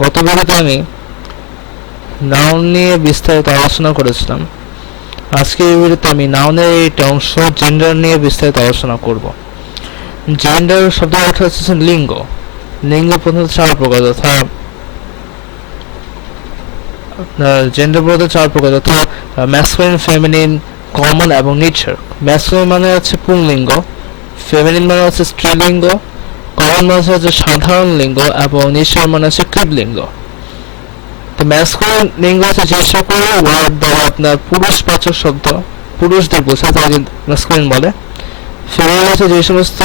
গত ভিডিওতে আমি নাউন নিয়ে বিস্তারিত আলোচনা করেছিলাম। আজকের এই ভিডিওতে আমি নাউনের এই অংশ জেন্ডার নিয়ে বিস্তারিত আলোচনা করব। জেন্ডার শব্দের অর্থ হচ্ছে লিঙ্গ। লিঙ্গ প্রধানত 4 প্রকার, তথা জেন্ডার প্রধানত 4 প্রকার, তথা ম্যাসকুলিন, ফেমিনিন, কমন এবং নিচার। ম্যাসকুলিন মানে হচ্ছে পুংলিঙ্গ, ফেমিনিন মানে হচ্ছে স্ত্রীলিঙ্গ, কমন মানে হচ্ছে সাধারণ লিঙ্গ এবং নিচার মানে হচ্ছে কৃতলিঙ্গ। তো ম্যাসকুলিন লিঙ্গ হচ্ছে যে সকল ওয়ার্ড দ্বারা আপনার পুরুষবাচক শব্দ পুরুষদের বোঝায় তাকে ম্যাসকুলিন বলে। ফেমিনিন হচ্ছে যে সমস্ত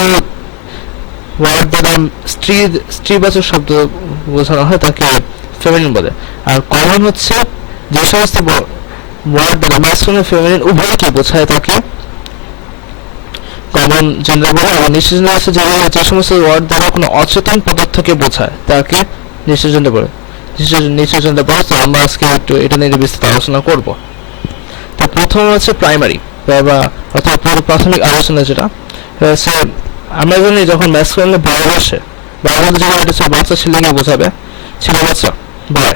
ওয়ার্ড দ্বারা স্ত্রীবাচক শব্দ বোঝানো হয় তাকে ফেমিনিন বলে। আর কমন হচ্ছে যে সমস্ত ওয়ার্ড দ্বারা ম্যাসকুলিন ফেমিনিন উভয়কে বোঝায় তাকে কমন জেন্ডার বলে। এবং নিচের জেন্ডার হচ্ছে যে সমস্ত ওয়ার্ড দ্বারা কোনো অচেতন পদার্থকে বোঝায় তাকে নিচের জেন্ডার বলে। নিচের জেন্ডার বলে। তো আমরা আজকে একটু এটা নিয়ে বিস্তারিত আলোচনা করব। তো প্রথম হচ্ছে প্রাইমারি বা অর্থাৎ প্রাথমিক আলোচনা, যেটা হচ্ছে আমরা জানি যখন ম্যাসকুলিনে বয় বসে যখন এটা হচ্ছে বাচ্চা ছেলেকে বোঝাবে, ছেলে বাচ্চা বয়,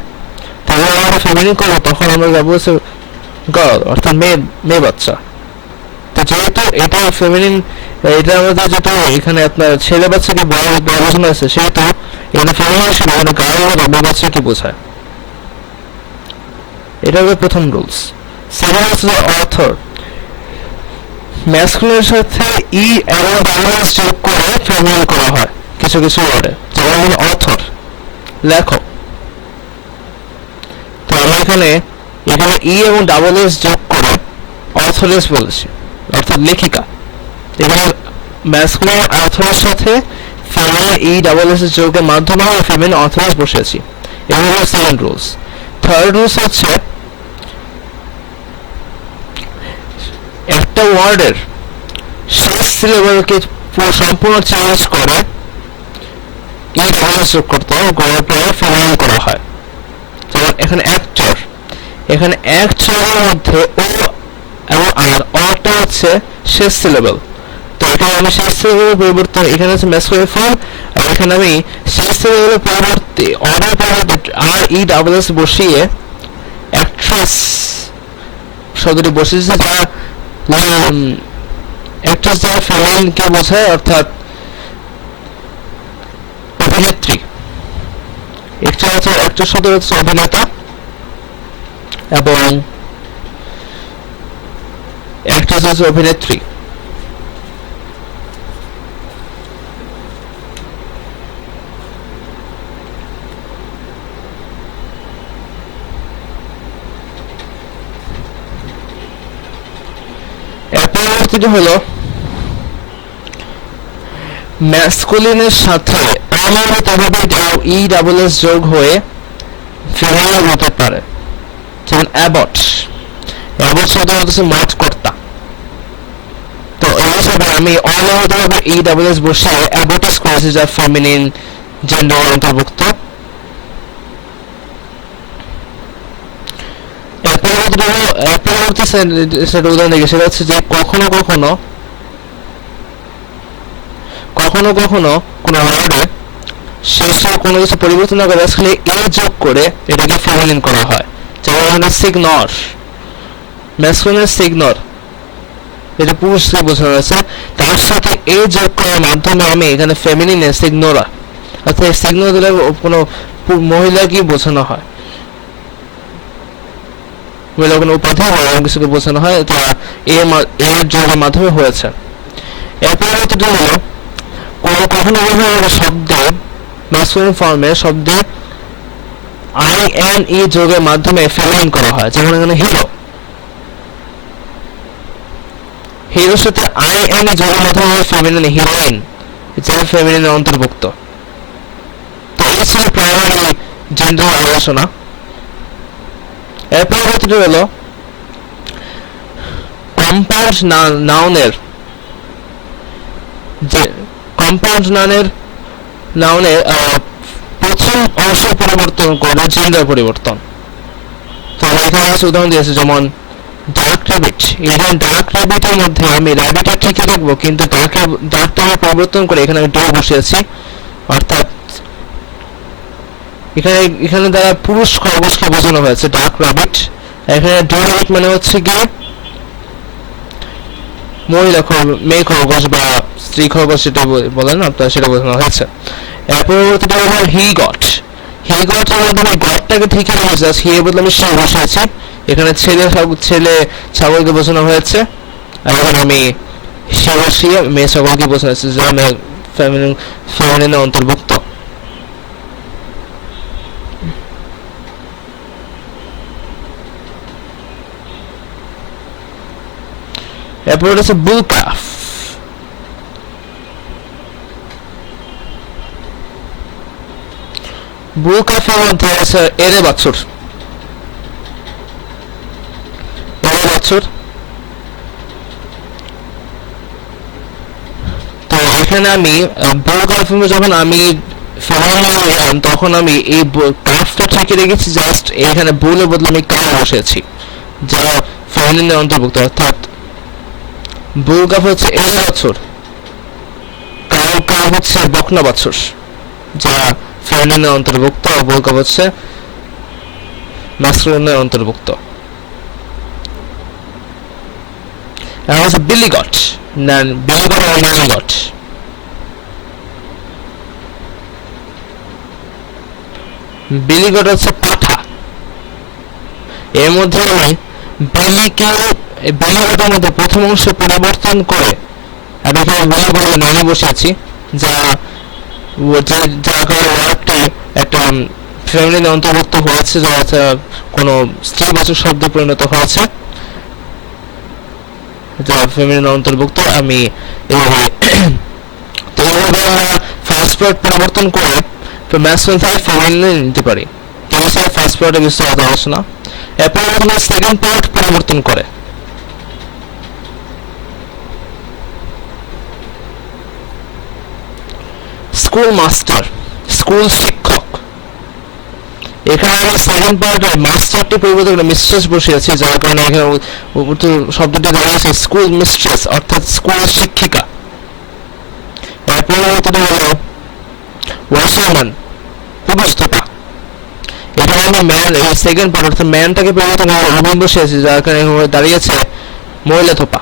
তারপর আমরা ফেমিনিন করবো তখন আমরা যাবো হচ্ছে গার্ল অর্থাৎ মেয়ে বাচ্চা। তো যেহেতু এটা ফেমিনিন, এটা আমাদের যেটা এখানে আপনার ছেলে বাচ্চাকে বয় বোঝানো আছে, সেহেতু এখানে ফেমিনিন হিসেবে এখানে গার্ল বা মেয়ে বাচ্চাকে বোঝায়। এটা হলো প্রথম রুলস। সেকেন্ড হচ্ছে অথর। ম্যাসকুলিনের সাথে ই এবং ডাবলএস যোগ করে ফেমিনিন করা হয় কিছু কিছু ওয়ার্ডে, যেমন অথর লেখক। তো আমরা এখানে ই এবং ডাবলএস যোগ করে অথরেস বলেছি, অর্থাৎ লেখিকা। এখানে ম্যাসকুলিন অথরের সাথে ফেমিনিন ই ডাবলএস এর যোগের মাধ্যমে আমরা ফেমিনিন অথরেস বসিয়েছি। এটা হলো সেকেন্ড রুলস। থার্ড রুলস হচ্ছে একটা ওয়ার্ডের শেষ সিলেবালকে সম্পূর্ণ চেঞ্জ করে ই ডাবলএস যোগ করতে করার পরে ফেমিনিন করা হয়। যেমন এখানে অ্যাক্টর, এখানে অ্যাক্টরের মধ্যে ও এবং আর, অটা হচ্ছে শেষ সিলেবাল। তো এখানে আমি শেষ সিলেবালের পরিবর্তন, এখানে হচ্ছে ম্যাসকুলিন ফর্ম, আর এখানে আমি শেষ সিলেবালের পরিবর্তে অর্ডার পরিবর্তে আর ই ডাবলএস বসিয়ে অ্যাক্ট্রেস শব্দটি বসিয়েছে, যা অ্যাক্ট্রেস দ্বারা ফেমিনিনকে বোঝায়, অর্থাৎ অভিনেত্রী। অ্যাক্টর শব্দ হচ্ছে অভিনেতা এবং অ্যাক্ট্রেস হচ্ছে অভিনেত্রী। এর পরবর্তীটি হলো ম্যাসকুলিনের সাথে অনিয়মিতভাবে ই ডাবলএস যোগ হয়ে ফেমিনিন হতে পারে, যেমন অ্যাবট। অ্যাবট শব্দ হচ্ছে মঠকর্তা। তো এই হিসাবে আমি অনিয়মিতভাবে ই ডাবলএস বসিয়ে অ্যাবটেস করেছি, যা ফেমিনিন জেন্ডার অন্তর্ভুক্ত। পরবর্তী সেটা উদাহরণ দেখি, সেটা হচ্ছে যে কখনো কখনো কোনো ওয়ার্ডে শেষে কোনো কিছু পরিবর্তন না করে আসলে এ যোগ করে এটাকে ফেমিনিন করা হয়। যেমন এখানে সিগনর, ম্যাসকুলিনের সিগনর, এটা পুরুষকে বোঝানো হয়েছে, তার সাথে এ যোগ করার মাধ্যমে আমি এখানে ফেমিনিনে সিগনোরা, অর্থাৎ সিগনোরা দিলে কোনো মহিলাকে বোঝানো হয়, মহিলা কোনো উপাধি বা এরকম কিছুকে বোঝানো হয়, তা এর যোগের মাধ্যমে হয়েছে। এর পরবর্তীটা হলো কখনো শব্দে ম্যাসকুলিন ফর্মে শব্দে আই এন ই যোগের মাধ্যমে ফেমিনিন করা হয়। যেমন এখানে হিরো, হিরোর সাথে আই এন ই যোগের মাধ্যমে ফেমিনিন হিরোইন, এটা ফেমিনিনের অন্তর্ভুক্ত। তো এই ছিল প্রাইমারি জেন্ডার আলোচনা। এর পরবর্তীটা হলো কম্পাউন্ড নাউনের, যে কম্পাউন্ড নাউনের প্রথম অংশ পরিবর্তন করে জেন্ডার পরিবর্তন। তো আমরা এখানে আছে উদাহরণ দিয়েছি, যেমন ডার্ক র্যাবিট। এখানে ডার্ক র্যাবিটের মধ্যে আমি র্যাবিটের ঠিকই লিখবো, কিন্তু ডার্কটা আমি পরিবর্তন করে এখানে আমি ডো বসিয়েছি, অর্থাৎ এখানে এখানে দ্বারা পুরুষ খরগোশকে বোঝানো হয়েছে ডাক র্যাবিট। এখানে ডোমিনেট মানে হচ্ছে কি মহিলা মেয়ে খরগোশ বা স্ত্রী খরগোশ, সেটা বলেন আপনারা, সেটা বোঝানো হয়েছে। এর পরবর্তীটা হলো হি গট। হি গট এর মধ্যে আমি গটটাকে ঠিক রেখে জাস্ট হি এর বদলে আমি সে বসেছি। এখানে ছেলে ছাগলকে বোঝানো হয়েছে, আর এখানে আমি সে বসিয়ে মেয়ে ছাগলকে বোঝানো হয়েছে, যা ফেমিনিনে অন্তর্ভুক্ত। এরপর হচ্ছে বুল কাফ। বুল কাফের মধ্যে আছে এরে বাছুর। তো এখানে আমি বুল কাফে যখন আমি তখন আমি এই কাফটা ঠিক রেখেছি, জাস্ট এখানে বুলের বদলে আমি কাফ বসেছি, যা ফেমিনিনের অন্তর্ভুক্ত। অর্থাৎ বুল কাফ হচ্ছে এরে বাছুর, কাফ হচ্ছে বকনা বাছুর, যা ফেমিনিনের অন্তর্ভুক্ত। বুল কাফ হচ্ছে ম্যাসকুলিনের অন্তর্ভুক্ত। আর হচ্ছে বিলি গট, বিলি গট আর ন্যানি গট। বিলি গট হচ্ছে পাঠা। এর মধ্যে আমি বিলিকে বিলি গটের মধ্যে প্রথম অংশ পরিবর্তন করে আমি এখানে বিলি গটে ন্যানি বসেছি, যা যার কারণে ওয়ার্ডটি একটা ফ্যামিলিতে অন্তর্ভুক্ত হয়েছে, যা কোনো স্ত্রীবাচক শব্দে পরিণত হয়েছে, যা ফ্যামিলিতে অন্তর্ভুক্ত। আমি এইভাবে তো এইভাবে ফার্স্ট পার্ট পরিবর্তন করে ম্যাসকুলিন থেকে ফেমিনিনে নিতে পারি। ঠিক আছে, ফার্স্ট পার্টে বিস্তারিত আলোচনা। এরপর আমরা সেকেন্ড পার্ট পরিবর্তন করে স্কুল মাস্টার, স্কুল শিক্ষক। এখানে আমরা সেকেন্ড পার্টে মাস্টারটি পরিবর্তন করে মিস্ট্রেস বসিয়েছি, যার কারণে এখানে শব্দটি দেখা যাচ্ছে স্কুল মিস্ট্রেস, অর্থাৎ স্কুল শিক্ষিকা। এর পরবর্তীটা হলো ওয়াশারম্যান, পুরুষ ধোপা। এখানে আমি ম্যান, এই সেকেন্ড পার্ট অর্থাৎ ম্যানটাকে পরিবর্তন করে ওমেন বসিয়েছি, যার কারণে দাঁড়িয়েছে মহিলা ধোপা।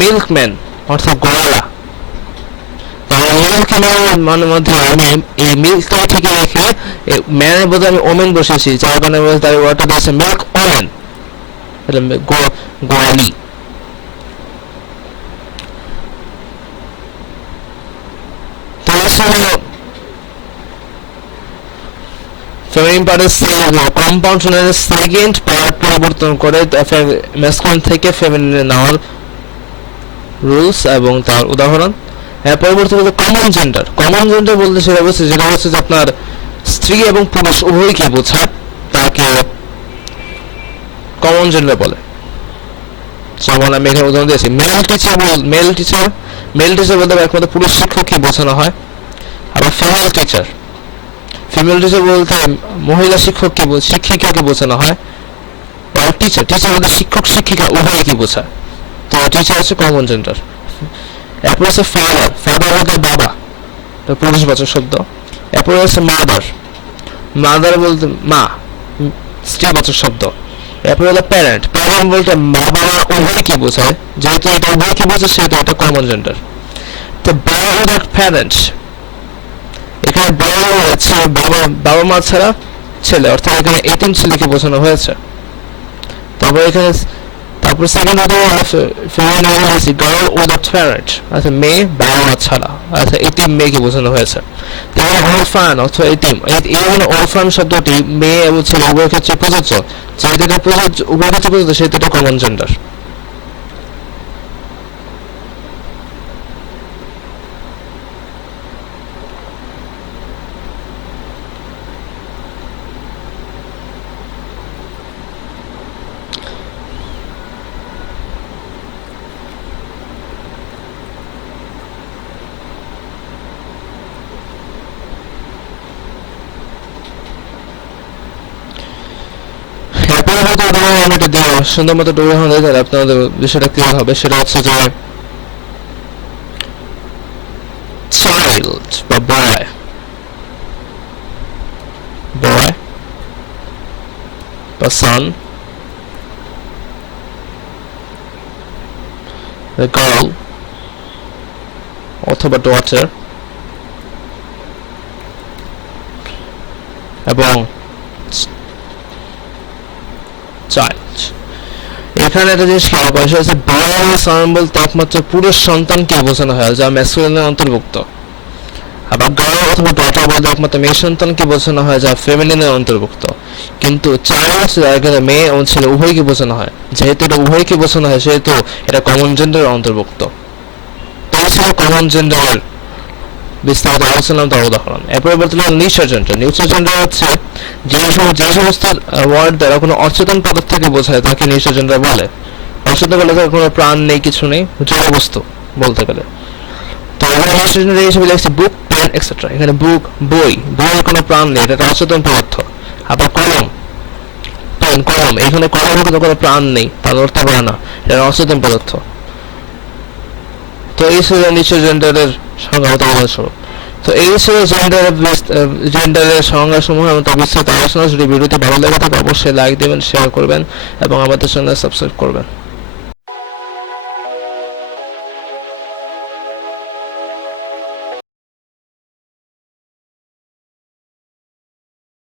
মিল্কম্যান অর্থাৎ গোয়ালা। মিল্কম্যানের মধ্যে আমি এই মিল্কটা ঠিক রেখে ম্যানের বদলে আমি ওমেন বসেছি, যার কারণে তার ওয়ার্ডটা দিয়েছে মিল্ক ওমেন, গোয়ালি। ফেমিনিন পার্টের কম্পাউন্ড সেকেন্ড পার্ট পরিবর্তন করে ম্যাসকুলিন থেকে ফেমিনিনে নেওয়ার রুলস এবং তার উদাহরণ। পরবর্তী হচ্ছে কমন জেন্ডার। কমন জেন্ডার বলতে সেটা হচ্ছে যে আপনার স্ত্রী এবং পুরুষ উভয়কে বোঝায়, তাকে কমন জেন্ডার বলে। যেমন আমি এখানে উদাহরণ দিয়েছি মেল টিচার বলতে একমাত্র পুরুষ শিক্ষককে বোঝানো হয়। আবার ফিমেল টিচার বলতে মহিলা শিক্ষিকাকে বোঝানো হয়। আর টিচার বলতে শিক্ষক শিক্ষিকা উভয়কে বোঝায়। তো টিচার হচ্ছে কমন জেন্ডার। এরপর হচ্ছে ফাদার বলতে বাবা, পুরুষবাচক শব্দ। এরপর হচ্ছে মাদার বলতে মা, স্ত্রীবাচক শব্দ। এরপর হলো প্যারেন্ট বলতে মা বাবা উভয়কে বোঝায়, যেহেতু এটা উভয়কে বোঝায় সেহেতু এটা কমন জেন্ডার। তো প্যারেন্ট, এখানে বাবা মা ছাড়া ছেলে, অর্থাৎ এখানে এতিম ছেলেকে বোঝানো হয়েছে। তারপর সেকেন্ড গার্ল উইদাউট প্যারেন্ট, আচ্ছা মেয়ে বাবা মা ছাড়া, আচ্ছা এতিম মেয়েকে বোঝানো হয়েছে। অরফান অথবা এতিম, এই অরফান শব্দটি মেয়ে এবং ছেলে উভয় ক্ষেত্রে প্রযোজ্য, যেহেতু এটা উভয় ক্ষেত্রে প্রযোজ্য সেহেতু এটা কমন জেন্ডার। সুন্দর মতো উদাহরণ দিতে আপনাদের বিষয়টা ক্লিয়ার হবে। সেটা হচ্ছে যে অথবা সান, গার্ল অথবা ডটার, এবং চাইল্ড। এখানে একটা জিনিস খেয়াল করা হয়েছে, বাংলা সান বলতে একমাত্র পুরুষ সন্তানকে বোঝানো হয় যা ম্যাসকুলিনের অন্তর্ভুক্ত, আবার গার্ল অথবা ডটার বলতে একমাত্র মেয়ে সন্তানকে বোঝানো হয় যা ফেমিনিনের অন্তর্ভুক্ত। কিন্তু চাইল্ড এখানে মেয়ে এবং ছেলে উভয়কে বোঝানো হয়, যেহেতু এটা উভয়কে বোঝানো হয় সেহেতু এটা কমন জেন্ডারের অন্তর্ভুক্ত। তো এই ছিল কমন জেন্ডারের বিস্তারিত আলোচনা তার উদাহরণ। এরপরে বলতে নিউট্রাল জেন্ডার। নিউট্রাল জেন্ডার হচ্ছে যে সমস্ত ওয়ার্ড দ্বারা কোনো অচেতন পদার্থকে বোঝায় তাকে নিউট্রাল জেন্ডার বলে। অচেতন বলে তার কোনো প্রাণ নেই, কিছু নেই, জড় বস্তু বলতে গেলে। তো এখানে নিউট্রাল জেন্ডার হিসেবে দেখছি বুক, পেন এক্সেট্রা। এখানে বুক বই, বইয়ের কোনো প্রাণ নেই, এটা অচেতন পদার্থ। আবার কলম, পেন কলম, এখানে কলমের কোনো প্রাণ নেই, তা নড়তে পারে না, এটা অচেতন পদার্থ। তো এই ছিল নিউট্রাল জেন্ডারের সংজ্ঞাগত উদাহরণস্বরূপ। তো এই ছিল জেন্ডারের সংজ্ঞা সমূহ এবং তার বিস্তারিত আলোচনা। যদি ভিডিওটি ভালো লেগে থাকে অবশ্যই লাইক দেবেন, শেয়ার করবেন এবং আমাদের চ্যানেল সাবস্ক্রাইব করবেন।